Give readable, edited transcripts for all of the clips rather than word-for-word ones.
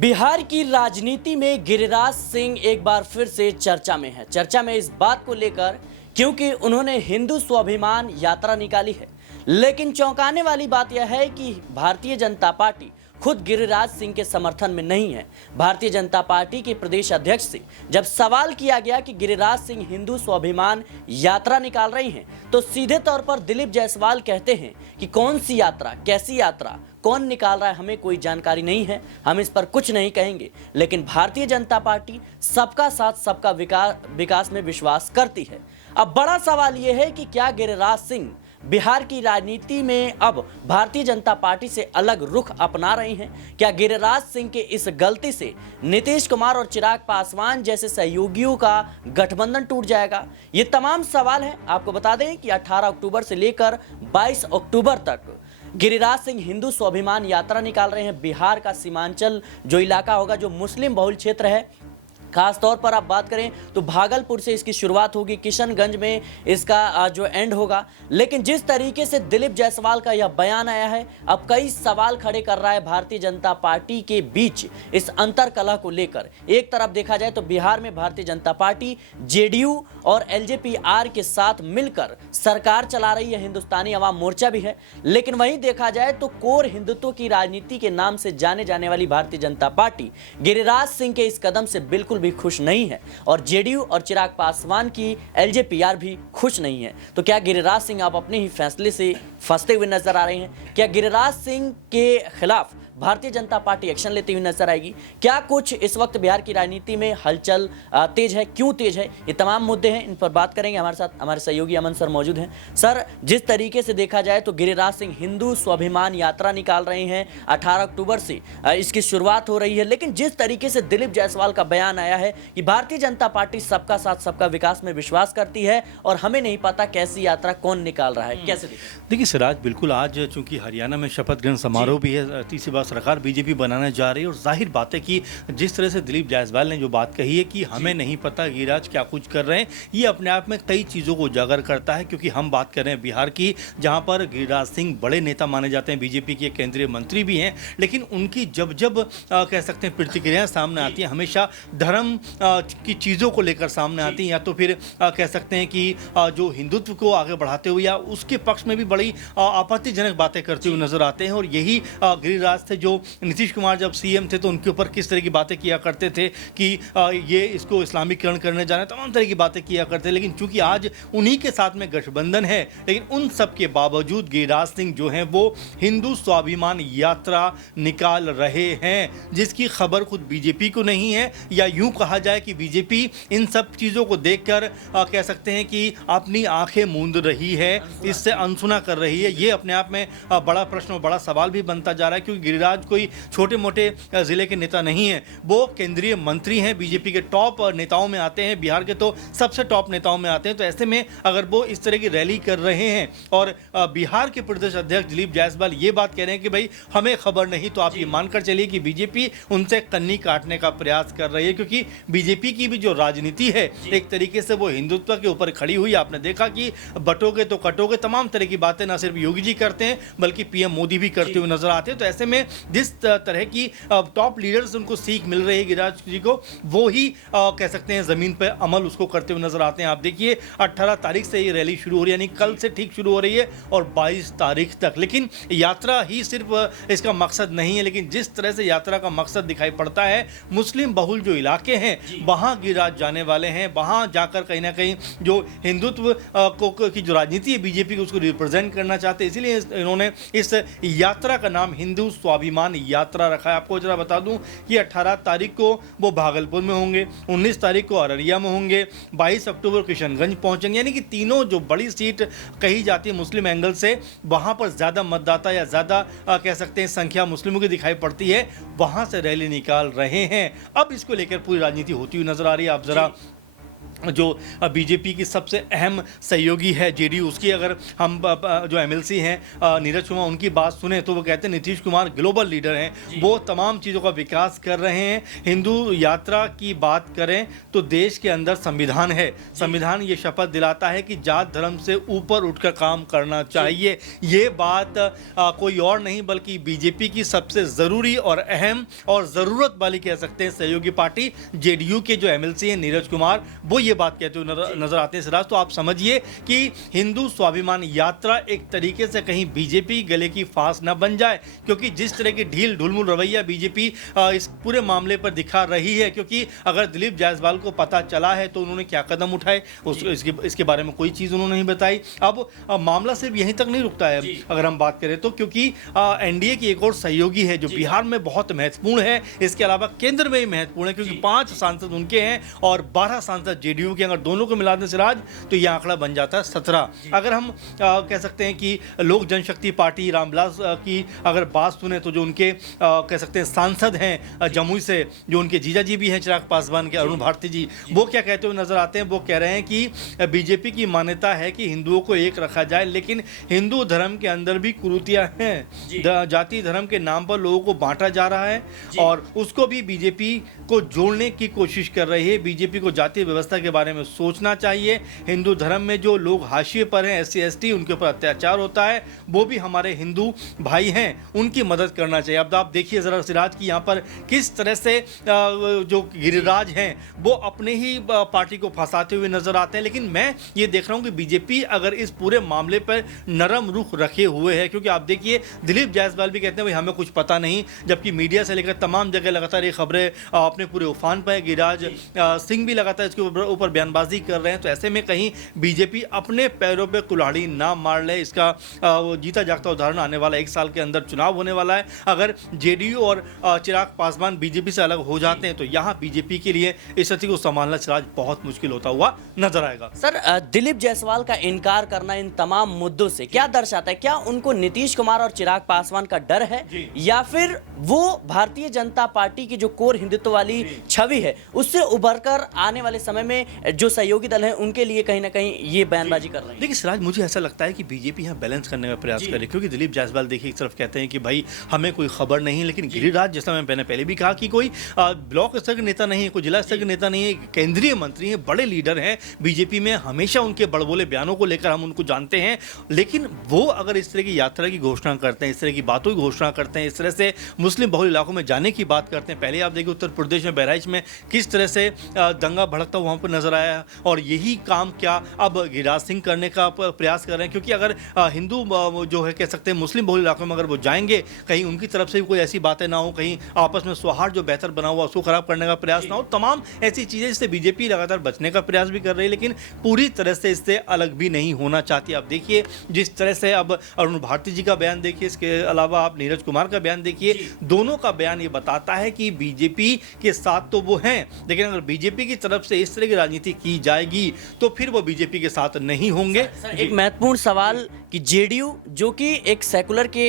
बिहार की राजनीति में गिरिराज सिंह एक बार फिर से चर्चा में है। चर्चा में इस बात को लेकर क्योंकि उन्होंने हिंदू स्वाभिमान यात्रा निकाली है। लेकिन चौंकाने वाली बात यह है कि भारतीय जनता पार्टी खुद गिरिराज सिंह के समर्थन में नहीं है। भारतीय जनता पार्टी के प्रदेश अध्यक्ष से जब सवाल किया गया कि गिरिराज सिंह हिंदू स्वाभिमान यात्रा निकाल रही हैं, तो सीधे तौर पर दिलीप जायसवाल कहते हैं कि कौन सी यात्रा, कैसी यात्रा, कौन निकाल रहा है, हमें कोई जानकारी नहीं है, हम इस पर कुछ नहीं कहेंगे। लेकिन भारतीय जनता पार्टी सबका साथ सबका विकास में विश्वास करती है। अब बड़ा सवाल यह है कि क्या गिरिराज सिंह बिहार की राजनीति में अब भारतीय जनता पार्टी से अलग रुख अपना रही हैं? क्या गिरिराज सिंह के इस गलती से नीतीश कुमार और चिराग पासवान जैसे सहयोगियों का गठबंधन टूट जाएगा? ये तमाम सवाल हैं। आपको बता दें कि 18 अक्टूबर से लेकर 22 अक्टूबर तक गिरिराज सिंह हिंदू स्वाभिमान यात्रा निकाल रहे हैं। बिहार का सीमांचल जो इलाका होगा, जो मुस्लिम बहुल क्षेत्र है, खास तौर पर आप बात करें तो भागलपुर से इसकी शुरुआत होगी, किशनगंज में इसका जो एंड होगा। लेकिन जिस तरीके से दिलीप जायसवाल का यह बयान आया है, अब कई सवाल खड़े कर रहा है भारतीय जनता पार्टी के बीच इस अंतर कलह को लेकर। एक तरफ देखा जाए तो बिहार में भारतीय जनता पार्टी जेडीयू और एलजेपीआर के साथ मिलकर सरकार चला रही है, हिंदुस्तानी अवाम मोर्चा भी है। लेकिन वहीं देखा जाए तो कोर हिंदुत्व की राजनीति के नाम से जाने जाने वाली भारतीय जनता पार्टी गिरिराज सिंह के इस कदम से बिल्कुल भी खुश नहीं है और जेडीयू और चिराग पासवान की एलजेपीआर भी खुश नहीं है। तो क्या गिरिराज सिंह आप अपने ही फैसले से फंसते हुए नजर आ रहे हैं? क्या गिरिराज सिंह के खिलाफ भारतीय जनता पार्टी एक्शन लेती हुई नजर आएगी? क्या कुछ इस वक्त बिहार की राजनीति में हलचल तेज है? क्यों तेज है? ये तमाम मुद्दे हैं, इन पर बात करेंगे। हमारे साथ हमारे सहयोगी अमन सर मौजूद हैं। सर, जिस तरीके से देखा जाए तो गिरिराज सिंह हिंदू स्वाभिमान यात्रा निकाल रहे हैं, 18 अक्टूबर से इसकी शुरुआत हो रही है। लेकिन जिस तरीके से दिलीप जायसवाल का बयान आया है कि भारतीय जनता पार्टी सबका साथ सबका विकास में विश्वास करती है और हमें नहीं पता कैसी यात्रा कौन निकाल रहा है, कैसे देखिए सिराज, बिल्कुल आज चूंकि हरियाणा में शपथ ग्रहण समारोह भी है, तीसरी बार सरकार बीजेपी बनाने जा रही है और जाहिर बात है कि जिस तरह से दिलीप जायसवाल ने जो बात कही है कि हमें नहीं पता गिरिराज क्या कुछ कर रहे हैं, ये अपने आप में कई चीज़ों को उजागर करता है। क्योंकि हम बात कर रहे हैं बिहार की, जहां पर गिरिराज सिंह बड़े नेता माने जाते हैं, बीजेपी के केंद्रीय मंत्री भी हैं। लेकिन उनकी जब जब कह सकते हैं प्रतिक्रियाएं सामने आती हैं, हमेशा धर्म की चीज़ों को लेकर सामने आती हैं, या तो फिर कह सकते हैं कि जो हिंदुत्व को आगे बढ़ाते हुए या उसके पक्ष में भी बड़ी आपत्तिजनक बातें करते हुए नजर आते हैं। और यही गिरिराज थे जो नीतीश कुमार जब सीएम थे तो उनके ऊपर किस तरह की बातें किया करते थे कि ये इसको इस्लामीकरण करने जाना, तमाम तरह की बातें किया करते हैं। लेकिन चूंकि आज उन्हीं के साथ में गठबंधन है, लेकिन उन सब के बावजूद गिरिराज सिंह जो हैं वो हिंदू स्वाभिमान यात्रा निकाल रहे हैं, जिसकी खबर खुद बीजेपी को नहीं है। या यूं कहा जाए कि बीजेपी इन सब चीज़ों को देखकर कह सकते हैं कि अपनी आंखें मूंद रही है, इससे अनसुना कर रही है। ये अपने आप में बड़ा प्रश्न और बड़ा सवाल भी बनता जा रहा है, क्योंकि गिरिराज कोई छोटे मोटे जिले के नेता नहीं है, वो केंद्रीय मंत्री हैं, बीजेपी के टॉप नेताओं में आते हैं, बिहार के तो सबसे टॉप नेताओं में आते हैं। तो ऐसे में अगर वो इस तरह की रैली कर रहे हैं और बिहार के प्रदेश अध्यक्ष दिलीप जायसवाल ये बात कह रहे हैं कि भाई हमें खबर नहीं, तो आप ये मानकर चलिए कि बीजेपी उनसे कन्नी काटने का प्रयास कर रही है। क्योंकि बीजेपी की भी जो राजनीति है एक तरीके से वो हिंदुत्व के ऊपर खड़ी हुई। आपने देखा कि बटोगे तो कटोगे, तमाम तरह की बातें न सिर्फ योगी जी करते हैं बल्कि पीएम मोदी भी करते हुए नजर आते हैं। तो ऐसे में जिस तरह की टॉप लीडर्स उनको सीख मिल रही है गिरिराज जी को, वो ही कह सकते हैं जमीन पर अमल उसको करते हुए नजर आते हैं। आप देखिए 18 तारीख से ये रैली शुरू हो रही है, यानी कल से ठीक शुरू हो रही है और 22 तारीख तक। लेकिन यात्रा ही सिर्फ इसका मकसद नहीं है, लेकिन जिस तरह से यात्रा का मकसद दिखाई पड़ता है, मुस्लिम बहुल जो इलाके हैं वहां गिरिराज जाने वाले हैं, वहां जाकर कहीं ना कहीं जो हिंदुत्व की जो राजनीति है बीजेपी की, उसको रिप्रेजेंट करना चाहते हैं। इसीलिए इन्होंने इस यात्रा का नाम हिंदू स्वाभिमान यात्रा रखा है। आपको जरा बता दूं कि 18 तारीख को वो भागलपुर में होंगे, 19 तारीख को अररिया में होंगे, 22 अक्टूबर किशनगंज पहुंचेंगे। यानी कि तीनों जो बड़ी सीट कही जाती है मुस्लिम एंगल से, वहां पर ज्यादा मतदाता या ज्यादा कह सकते हैं संख्या मुस्लिमों की दिखाई पड़ती है, वहां से रैली निकाल रहे हैं। अब इसको लेकर पूरी राजनीति होती हुई नजर आ रही है। आप जरा जो बीजेपी की सबसे अहम सहयोगी है जेडीयू, उसकी अगर हम जो एमएलसी हैं नीरज कुमार, उनकी बात सुने तो वो कहते हैं नीतीश कुमार ग्लोबल लीडर हैं, वो तमाम चीज़ों का विकास कर रहे हैं। हिंदू यात्रा की बात करें तो देश के अंदर संविधान है, संविधान ये शपथ दिलाता है कि जात धर्म से ऊपर उठकर काम करना चाहिए। ये बात कोई और नहीं बल्कि बीजेपी की सबसे ज़रूरी और अहम और ज़रूरत वाली कह सकते हैं सहयोगी पार्टी जेडीयू के जो एमएलसी हैं नीरज कुमार, वो ये बात कहते हुए नजर आते हैं। सिराज, तो आप समझिए कि हिंदू स्वाभिमान यात्रा एक तरीके से कहीं बीजेपी गले की फांस न बन जाए, क्योंकि जिस तरह की ढील ढुलमुल रवैया बीजेपी इस पूरे मामले पर दिखा रही है, क्योंकि अगर दिलीप जायसवाल को पता चला है तो उन्होंने क्या कदम उठाए इसके बारे में कोई चीज़ उन्होंने नहीं बताई। अब मामला सिर्फ यहीं तक नहीं रुकता है अगर हम बात करें तो, क्योंकि एनडीए की एक और सहयोगी है जो बिहार में बहुत महत्वपूर्ण है, इसके अलावा केंद्र में भी महत्वपूर्ण है, क्योंकि 5 सांसद उनके हैं और 12 सांसद जेडीयू के। अगर दोनों को मिला दें सिराज तो यह आंकड़ा बन जाता है 17। अगर हम कह सकते हैं कि लोक जनशक्ति पार्टी रामविलास की अगर बात सुने तो जो उनके कह सकते हैं सांसद हैं जमुई से, जो उनके जीजा जी भी हैं चिराग पासवान के, अरुण भारती जी, वो क्या कहते हुए नजर आते हैं। वो कह रहे हैं कि बीजेपी की मान्यता है कि हिंदुओं को एक रखा जाए, लेकिन हिंदू धर्म के अंदर भी कुरीतियां हैं, जाति धर्म के नाम पर लोगों को बांटा जा रहा है और उसको भी बीजेपी को जोड़ने की कोशिश कर रही है। बीजेपी को जातीय व्यवस्था के बारे में सोचना चाहिए। हिंदू धर्म में जो लोग हाशिए पर हैं, एससी एसटी, उनके ऊपर अत्याचार होता है, वो भी हमारे हिंदू भाई हैं, उनकी मदद करना चाहिए। अब आप देखिए जरा सिराज की यहाँ पर किस तरह से जो गिरिराज हैं वो अपने ही पार्टी को फंसाते हुए नजर आते हैं। लेकिन मैं ये देख रहा हूँ कि बीजेपी अगर इस पूरे मामले पर नरम रुख रखे हुए है, क्योंकि आप देखिए दिलीप जायसवाल भी कहते हैं भाई हमें कुछ पता नहीं, जबकि मीडिया से लेकर तमाम जगह लगातार ये खबरें अपने पूरे उफान पर है। गिरिराज सिंह भी लगातार इसके ऊपर बयानबाजी कर रहे हैं। तो ऐसे में कहीं बीजेपी अपने पैरों पे कुल्हाड़ी ना मार ले, इसका जीता जागता उदाहरण आने वाला 1 साल के अंदर चुनाव होने वाला है। अगर जेडीयू और चिराग पासवान बीजेपी से अलग हो जाते हैं तो यहाँ बीजेपी के लिए इस स्थिति को संभालना सिराज बहुत मुश्किल होता हुआ नजर आएगा। सर, दिलीप जायसवाल का इनकार करना इन तमाम मुद्दों से क्या दर्शाता है? क्या उनको नीतीश कुमार और चिराग पासवान का डर है, या फिर वो भारतीय जनता पार्टी की जो कोर हिंदुत्व वाली छवि है उससे उभरकर आने वाले समय में जो सहयोगी दल हैं उनके लिए कहीं ना कहीं ये बयानबाजी कर रहे हैं? देखिए सिराज, मुझे ऐसा लगता है कि बीजेपी यहाँ बैलेंस करने का प्रयास करे, क्योंकि दिलीप जायसवाल देखिए एक तरफ कहते हैं कि भाई हमें कोई खबर नहीं, लेकिन गिरिराज, जैसा मैंने पहले भी कहा, कि कोई ब्लॉक स्तर के नेता नहीं है, कोई जिला स्तर के नेता नहीं है, केंद्रीय मंत्री हैं, बड़े लीडर हैं बीजेपी में, हमेशा उनके बड़बोले बयानों को लेकर हम उनको जानते हैं। लेकिन वो अगर इस तरह की यात्रा की घोषणा करते हैं, इस तरह की बातों की घोषणा करते हैं, इस तरह से मुस्लिम बहुल इलाकों में जाने की बात करते हैं, पहले आप देखिए उत्तर प्रदेश में बहराइच में किस तरह से दंगा भड़कता वहाँ पर नजर आया, और यही काम क्या अब गिरिराज सिंह करने का प्रयास कर रहे हैं। क्योंकि अगर हिंदू जो है कह सकते हैं मुस्लिम बहुल इलाकों में अगर वो जाएंगे, कहीं उनकी तरफ से भी कोई ऐसी बातें ना हो, कहीं आपस में सौहार्द जो बेहतर बना हुआ उसको खराब करने का प्रयास ना हो, तमाम ऐसी चीज़ें जिससे बीजेपी लगातार बचने का प्रयास भी कर रही है, लेकिन पूरी तरह से इससे अलग भी नहीं होना चाहती। आप देखिए जिस तरह से अब अरुण भारती जी का बयान देखिए, इसके अलावा आप नीरज कुमार का बयान देखिए, दोनों का बयान ये बताता है कि बीजेपी के साथ तो वो हैं, लेकिन अगर बीजेपी की तरफ से इस तरह की राजनीति की जाएगी तो फिर वो बीजेपी के साथ नहीं होंगे। एक महत्वपूर्ण सवाल कि जेडीयू जो कि एक सेकुलर के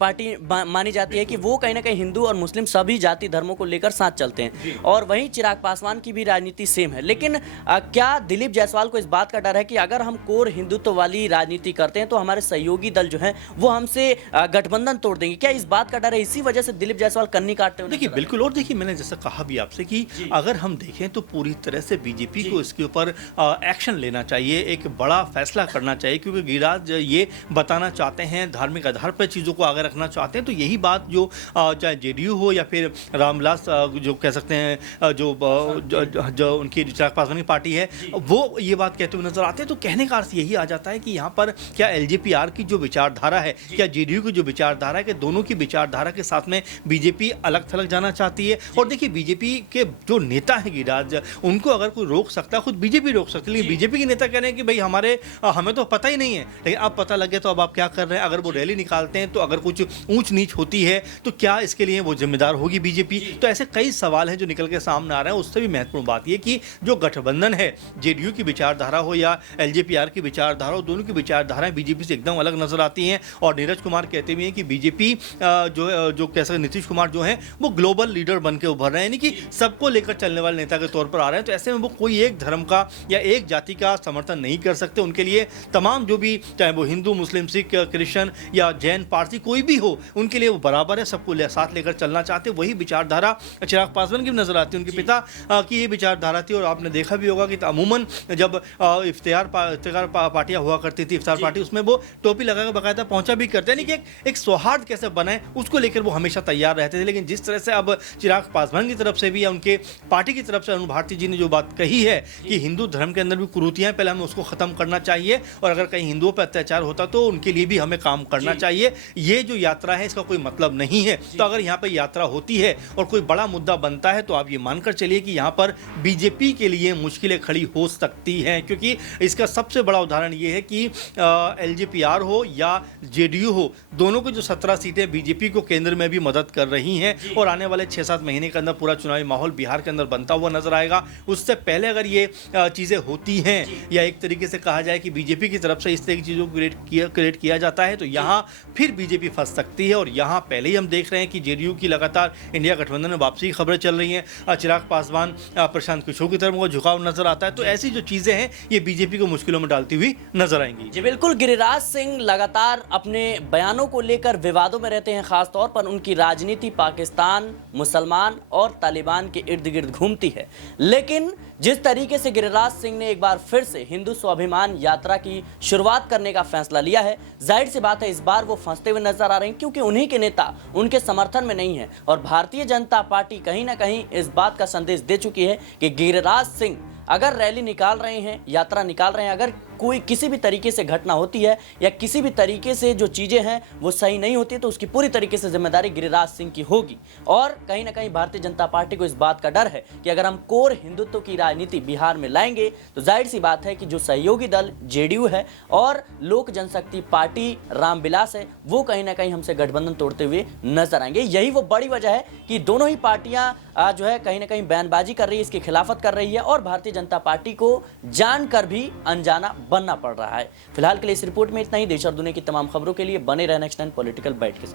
पार्टी मानी जाती है कि वो कहीं ना कहीं हिंदू और मुस्लिम सभी जाति धर्मों को लेकर साथ चलते हैं, और वहीं चिराग पासवान की भी राजनीति सेम है। लेकिन क्या दिलीप जायसवाल को इस बात का डर है कि अगर हम कोर हिंदुत्व वाली राजनीति करते हैं तो हमारे सहयोगी दल जो है वो हमसे गठबंधन तोड़ देंगे? क्या इस बात का डर है, इसी वजह से दिलीप जायसवाल कन्नी काटते हैं? देखिए बिल्कुल, और देखिए मैंने जैसा कहा भी आपसे कि अगर हम देखें तो पूरी तरह से बीजेपी को इसके ऊपर एक्शन लेना चाहिए, एक बड़ा फैसला करना चाहिए, क्योंकि गिरिराज ये बताना चाहते हैं, धार्मिक आधार पर चीज़ों को आगे रखना चाहते हैं। तो यही बात जो चाहे जेडीयू हो या फिर रामविलास जो कह सकते हैं जो उनकी चिराग पासवान की पार्टी है, वो ये बात कहते हुए नजर आते हैं। तो कहने का अर्थ यही आ जाता है कि यहाँ पर क्या एलजेपीआर की जो विचारधारा है, क्या जेडीयू की जो विचारधारा है, कि दोनों की विचारधारा के साथ में बीजेपी अलग थलग जाना चाहती है। और देखिए बीजेपी के जो नेता है गिरिराज, उनको अगर कोई रोक सकता है, खुद बीजेपी रोक सकती है, लेकिन बीजेपी के नेता कह रहे हैं कि भाई हमें तो पता ही नहीं है। लेकिन अब पता लग गया तो अब आप क्या कर रहे हैं? अगर वो रैली निकालते हैं तो अगर कुछ ऊंच नीच होती है तो क्या इसके लिए वो जिम्मेदार होगी बीजेपी? तो ऐसे कई सवाल हैं जो निकल के सामने आ रहे हैं। उससे भी महत्वपूर्ण बात यह कि जो गठबंधन है, जेडीयू की विचारधारा हो या एलजेपीआर की विचारधारा हो, दोनों की विचारधाराएं बीजेपी से एकदम अलग नजर आती हैं। और नीरज कुमार कहते भी हैं कि बीजेपी जो कह सकते नीतीश कुमार जो है वो ग्लोबल लीडर बन के उभर रहे हैं, यानी कि सबको लेकर चलने वाले नेता के तौर पर आ रहे हैं। तो ऐसे में वो कोई एक धर्म का या एक जाति का समर्थन नहीं कर सकते। उनके लिए तमाम जो भी, चाहे वो हिंदू, मुस्लिम, सिख, क्रिश्चियन या जैन, पारसी कोई भी हो, उनके लिए वो बराबर है, सबको साथ लेकर चलना चाहते। वही विचारधारा चिराग पासवान की नजर आती है। उनके पिता की ये विचारधारा थी। और आपने देखा भी होगा कि अमूमन जब इफ्तियार पार्टियां हुआ करती थी, इफ्तार पार्टी, उसमें वो टोपी लगाकर बकायदा पहुंचा भी करते हैं, यानी कि एक सौहार्द कैसे बनाए उसको लेकर वो हमेशा तैयार रहते थे। लेकिन जिस तरह से अब चिराग पासवान की तरफ से भी या उनके पार्टी की तरफ से अरुण भारती जी ने जो बात कही है कि हिंदू धर्म के अंदर भी कुरीतियां, पहले हमें उसको खत्म करना चाहिए और अगर कहीं हिंदुओं पर अत्याचार होता तो उनके लिए भी हमें काम करना चाहिए। ये जो यात्रा है इसका कोई मतलब नहीं है। तो अगर यहाँ पर यात्रा होती है और कोई बड़ा मुद्दा बनता है तो आप ये मानकर चलिए कि यहाँ पर बीजेपी के लिए मुश्किलें खड़ी हो सकती हैं, क्योंकि इसका सबसे बड़ा उदाहरण ये है कि एलजेपीआर हो या जेडीयू हो, दोनों को जो 17 सीटें बीजेपी को केंद्र में भी मदद कर रही हैं और आने वाले 6-7 महीने के अंदर पूरा चुनावी माहौल बिहार के अंदर बनता हुआ नजर आएगा। उससे पहले अगर ये चीज़ें होती हैं या एक तरीके से कहा जाए कि बीजेपी की तरफ से इस तरह की चीज़ों को क्रिएट किया जाता है तो यहाँ फिर बीजेपी फंस सकती है। और यहाँ पहले ही हम देख रहे हैं कि जेडीयू की लगातार इंडिया गठबंधन में वापसी की खबरें चल रही हैं। चिराग पासवान, प्रशांत किशोर की तरफ झुकाव नजर आता है। तो ऐसी जो चीज़ें हैं ये बीजेपी को मुश्किलों में डालती हुई नजर आएंगी। जी बिल्कुल, गिरिराज सिंह लगातार अपने बयानों को लेकर विवादों में रहते हैं। खास तौर पर उनकी राजनीति पाकिस्तान, मुसलमान और तालिबान के इर्द गिर्द घूमती है। लेकिन जिस तरीके से गिरिराज सिंह ने एक बार फिर से हिंदू स्वाभिमान यात्रा की शुरुआत करने का फैसला लिया है, जाहिर सी बात है इस बार वो फंसते हुए नजर आ रहे हैं, क्योंकि उन्हीं के नेता उनके समर्थन में नहीं है। और भारतीय जनता पार्टी कहीं ना कहीं इस बात का संदेश दे चुकी है कि गिरिराज सिंह अगर रैली निकाल रहे हैं, यात्रा निकाल रहे हैं, अगर कोई किसी भी तरीके से घटना होती है या किसी भी तरीके से जो चीज़ें हैं वो सही नहीं होती तो उसकी पूरी तरीके से जिम्मेदारी गिरिराज सिंह की होगी। और कहीं ना कहीं भारतीय जनता पार्टी को इस बात का डर है कि अगर हम कोर हिंदुत्व की राजनीति बिहार में लाएंगे तो जाहिर सी बात है कि जो सहयोगी दल जेडीयू है और लोक जनशक्ति पार्टी रामविलास है वो कहीं ना कहीं हमसे गठबंधन तोड़ते हुए नजर आएंगे। यही वो बड़ी वजह है कि दोनों ही पार्टियां जो है कहीं ना कहीं बयानबाजी कर रही है, इसकी खिलाफत कर रही है और भारतीय जनता पार्टी को जानकर भी अनजाना बनना पड़ रहा है। फिलहाल के लिए इस रिपोर्ट में इतना ही। देश और दुनिया की तमाम खबरों के लिए बने रहना नेक्स्ट 9 पॉलिटिकल बाइट के साथ।